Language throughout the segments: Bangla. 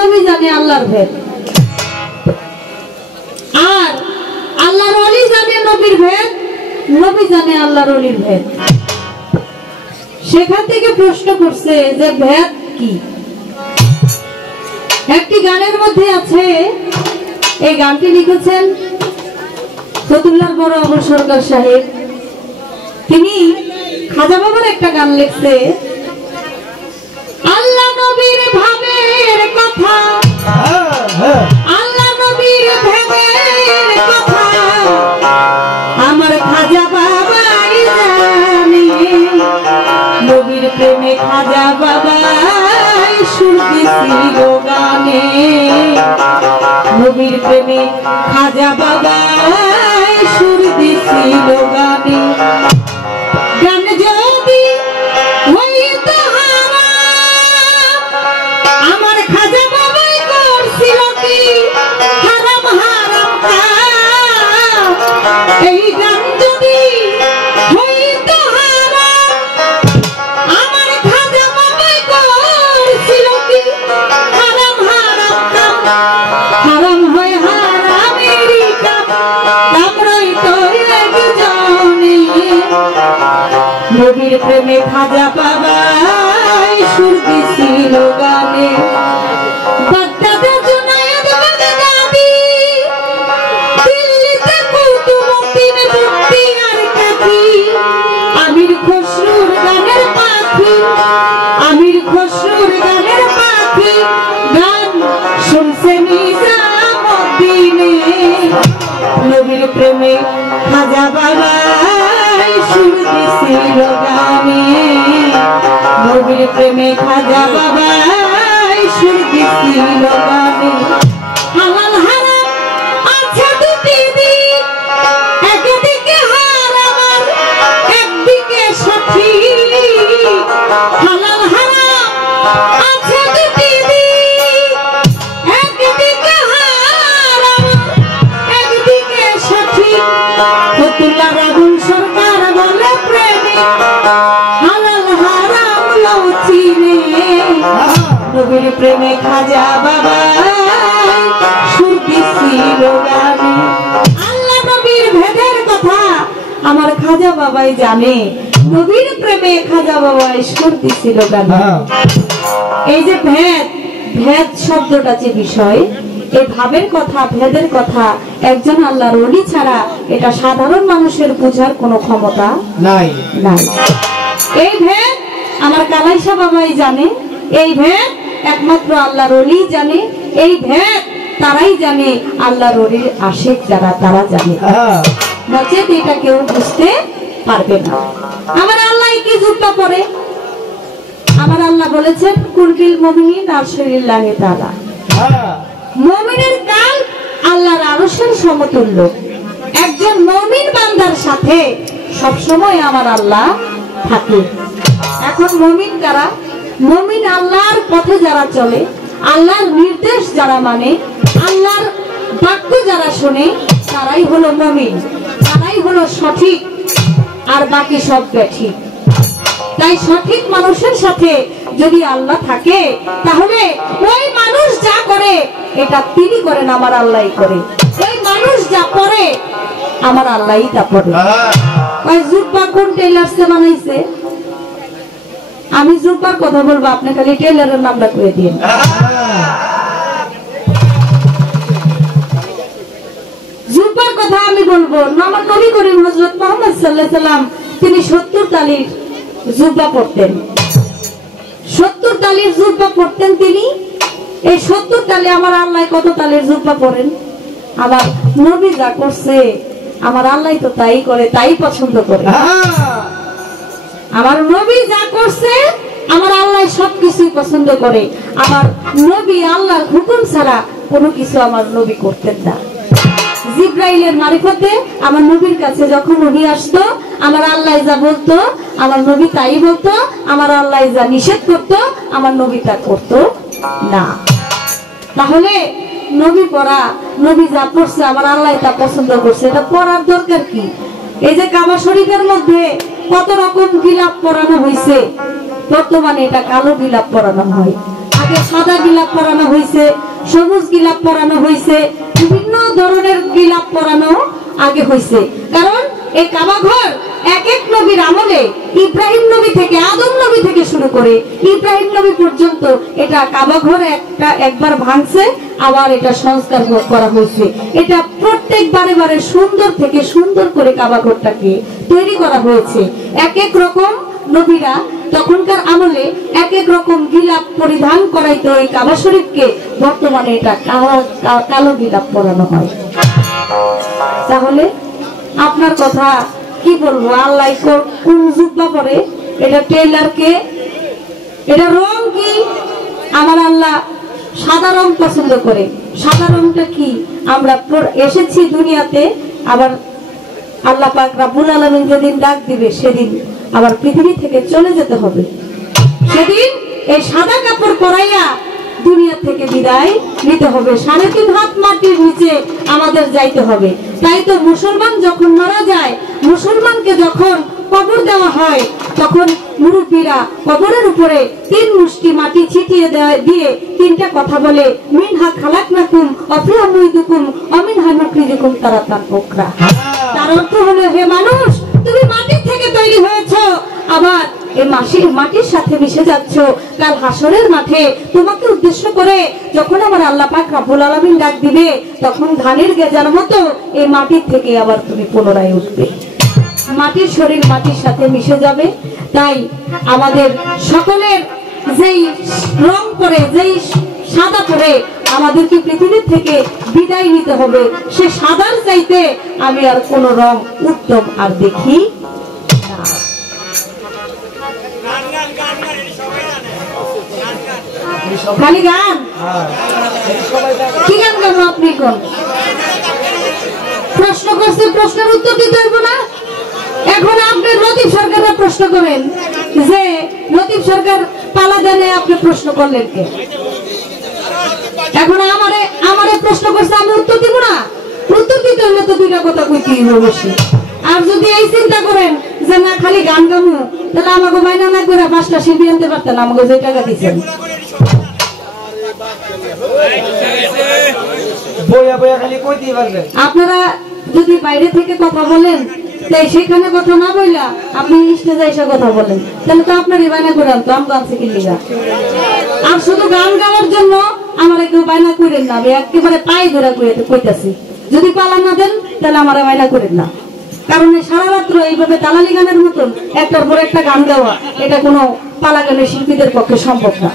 নবী জানে আল্লাহর ভেদ, আর আল্লাহর ওলি জানে নবীর ভেদ, নবী জানে আল্লাহর ওলির ভেদ। সেখান থেকে প্রশ্ন করছে যে ভেদ কি। একটি গানের মধ্যে আছে, এই গানটি লিখেছেন ফতুল্লার বড় অমর সরকার সাহেব। তিনি খাজা বাবার একটা গান লিখছে, আল্লাহ নবীর ভাবের কথা, আল্লাহ নবীর ভেদের কথা আমার খাজা বাবাই জানে, নবীর প্রেমে খাজা বাবাই সুর দিছিল গানে, নবীর প্রেমে খাজা বাবাই সুর দিছিল গানে। গান যদি হইতো হারাম, আমার খাজা বাবাই করছিল কি হারাম হারাম কাম। এই গান যদি হইতো হারাম, আমার খাজা বাবাই করছিল কি হারাম হারাম কাম। হারাম হয় হারামেরই কাম, আমরাই তো একজনে, নবীর প্রেমে খাজা বাবাই সুর দিছিল গানে। বাগদাদে জুনায়েদ বাগদাদি, দিল্লিতে কুতুবউদ্দিন বখতিয়ার কাকি, আমির খসরুর গানের পাখি, আমির খসরুর গানের পাখি গান শুনছে নিজামুদ্দিনে, নবীর প্রেমে খাজা বাবাই সুর দিছিল গানে, নবীর প্রেমে খাজা বাবাই সুর দিছিল গানে। হালাল হারাম আছে দুটি দিক, একদিকে হারাম আর একদিকে সঠিক। হালাল হারাম আছে দুটি দিক, একদিকে হারাম একদিকে সঠিক। ফতুল্লার আগুন সরকার বলে প্রেমিক, হালাল হারাম লও চিনে, নবীর প্রেমে খাজা বাবাই সুর দিছিল গানে। আল্লাহ নবীর ভেদের কথা আমার খাজা বাবাই জানে, নবীর প্রেমে খাজা বাবাই সুর দিছিল গানে। এই যে ভেদ, ভেদ শব্দটা যে বিষয়, এই ভাবের কথা ভেদের কথা একজন আল্লাহর ওলি ছাড়া এটা সাধারণ মানুষের বোঝার কোনো ক্ষমতা নাই নাই। এই ভেদ আমার কালাইশা বাবাই জানে, এই ভেদ একমাত্র আল্লাহর ওলি জানে, এই ভেদ তারাই জানে আল্লাহর ওলির আশিক যারা তারা জানে, নচেত এটা কেউ বুঝতে পারবে না। আমার আল্লাহ কি জুব্বা পরে, আমার আল্লাহ বলেছেন কুলকিল মুমিনিন আরশিল্লাহি তাআলা, মুমিনের কাল আল্লাহর আরশের সমতুল্য। একজন মুমিন বান্দার সাথে সব সময় আমার আল্লাহ থাকে। এখন মুমিন কারা? মুমিন আল্লাহর পথে যারা চলে, আল্লাহর নির্দেশ যারা মানে, আল্লাহর বাক্য যারা শুনে, তারাই হলো মুমিন, তারাই হলো সঠিক, আর বাকি সব ব্যাঠিক। তাই সঠিক মানুষের সাথে যদি আল্লাহ থাকে, তাহলে ওই মানুষ যা করে এটা তিনি করেন, আমার আল্লাহই করে। ওই মানুষ যা করে আমার আল্লাহই তা করে। ওই জুব্বা কোন টেইলার্সে বানাইছে? আমি জুব্বার কথা বলবো, আপনি খালি টেইলারের নামটা করে দিন। জুব্বার কথা আমি বলবো, আমার নবী করিম হযরত মুহাম্মদ সাল্লাল্লাহু আলাইহি সাল্লাম তিনি 70 তালির জুব্বা পরতেন, 70 তালির জুব্বা পরতেন তিনি। এই 70 তালে আমার আল্লাহ কত তালের জুব্বা পরেন? আমার নবী যা করছে আমার আল্লাহ তো তাই করে, তাই পছন্দ করে। আমার নবী যা করছে আমার আল্লাহ সবকিছুই পছন্দ করে। আমার নবী আল্লাহর হুকুম ছাড়া কোনো কিছু আমার নবী করতেন না। জিব্রাইলের মারিফতে আমার নবীর কাছে যখন নবী আসতো, আমার আল্লাহ যা বলতো আমার নবী তাই বলতো, আমার আল্লাহ যা নিষেধ করতো আমার নবী তা করতো না। তাহলে নবী পড়া, নবী যা পড়ছে আমার আল্লাহ তা পছন্দ করছে, এটা পড়ার দরকার কি? এই যে কাবা শরীফের মধ্যে কত রকম গিলাপ পরানো হয়েছে, বর্তমানে এটা কালো গিলাপ পরানো হয়। আগে সাদা গিলাপ পরানো হয়েছে, সবুজ গিলাপ পরানো হয়েছে, বিভিন্ন ধরনের গিলাপ পরানো আগে হয়েছে। কারণ এই কাবা ঘর এক এক নবীর আমলে, ইব্রাহিম নবী থেকে, আদম নবী থেকে শুরু করে ইব্রাহিম নবী পর্যন্ত এটা কাবা ঘর একবার ভাঙছে, আবার এটা সংস্কার করা হয়েছে। এটা প্রত্যেক বারে সুন্দর থেকে সুন্দর করে কাবা ঘরটাকে তৈরি করা হয়েছে। এক এক রকম নবীরা তখনকার আমলে এক এক রকম গিলাপ পরিধান করাইতো এই কাবা শরীফকে। বর্তমানে এটা কালো গিলাপ পরানো হয়। তাহলে আপনার কথা কি বলবো, আল্লাহ কোন জুব্বা পরে, এটা টেইলার কে, এটা রং কি? আমার আল্লাহ সাদা রং পছন্দ করে। সাদা রংটা কি? আমরা এসেছি দুনিয়াতে, আবার আল্লাহ পাক রব্বুল আলামিন যেদিন ডাক দিবে সেদিন আবার পৃথিবী থেকে চলে যেতে হবে। সেদিন এই সাদা কাপড় পরাইয়া দুনিয়া থেকে বিদায় নিতে হবে। 3.5 হাত মাটির নিচে আমাদের যাইতে হবে। তাই তো মুসলমান যখন মারা যায়, মুসলমানকে যখন কবর দেওয়া হয়, তখন মুরব্বীরা কবরের উপরে 3 মুষ্টি মাটি ছিটিয়ে দিয়ে 3টা কথা বলে, মিনহা খালাকনাকুম ওয়া ফিহা নুইদুকুম ওয়া মিনহা নুখরিজুকুম তারাতান উখরা। তার অর্থ হলো, হে মানুষ, তুমি মাটি থেকে তৈরি হয়েছো, আবার এই মাটির সাথে মিশে যাচ্ছ। কাল হাসরের মাঠে তোমাকে উদ্দেশ্য করে যখন আমার আল্লাহ পাক রব্বুল আলামিন ডাক দিবে, তখন ধানের গেজার মতো এই মাটির থেকে আবার তুমি পুনরায় উঠবে। মাটির শরীর মাটির সাথে মিশে যাবে। তাই আমাদের সকলের যেই রং পরে, যেই সাদা পরে আমাদেরকে পৃথিবীর থেকে বিদায় নিতে হবে, সে সাদার চাইতে আমি আর কোন রং উত্তম আর দেখি না। খালি গান? কি গান গাবো? আপনি কোন প্রশ্ন করছে, প্রশ্নের উত্তর দিতে হইব না? এখন আপনি লতিফ সরকারের প্রশ্ন করেন যে লতিফ সরকার পালা দেনে আপনি প্রশ্ন করলেন কে? এখন আমারে প্রশ্ন করছে, আমি উত্তর দিব না? উত্তর দিতে হলে তো 2টা কথা কইতেই হবে বেশি। আর যদি এই চিন্তা করেন যে না খালি গান গামু, তাহলে আমাকে মাইনা না করে 5টা শিল্পী আনতে পারতেন, আমাকে যে টাকা দিচ্ছেন। আপনারা যদি বাইরে থেকে কথা বলেন, তাই সেখানে কথা না বললা আপনি স্টেজে এসে কথা বলেন, তাহলে তো আপনারই বায়না করে আনতো, আমি গান শিখে লিগা। আর শুধু গান গাওয়ার জন্য আমার কেউ বায়না করেন না, আমি একেবারে পায়ে ধরে কইতাছি। যদি পালা না দেন তাহলে আমার বায়না করেন না। কারণ সারা রাত্র এইভাবে দালালি গানের মতন একটার পর একটা গান গাওয়া, এটা কোনো পালা গানের শিল্পীদের পক্ষে সম্ভব না।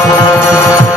Thank you.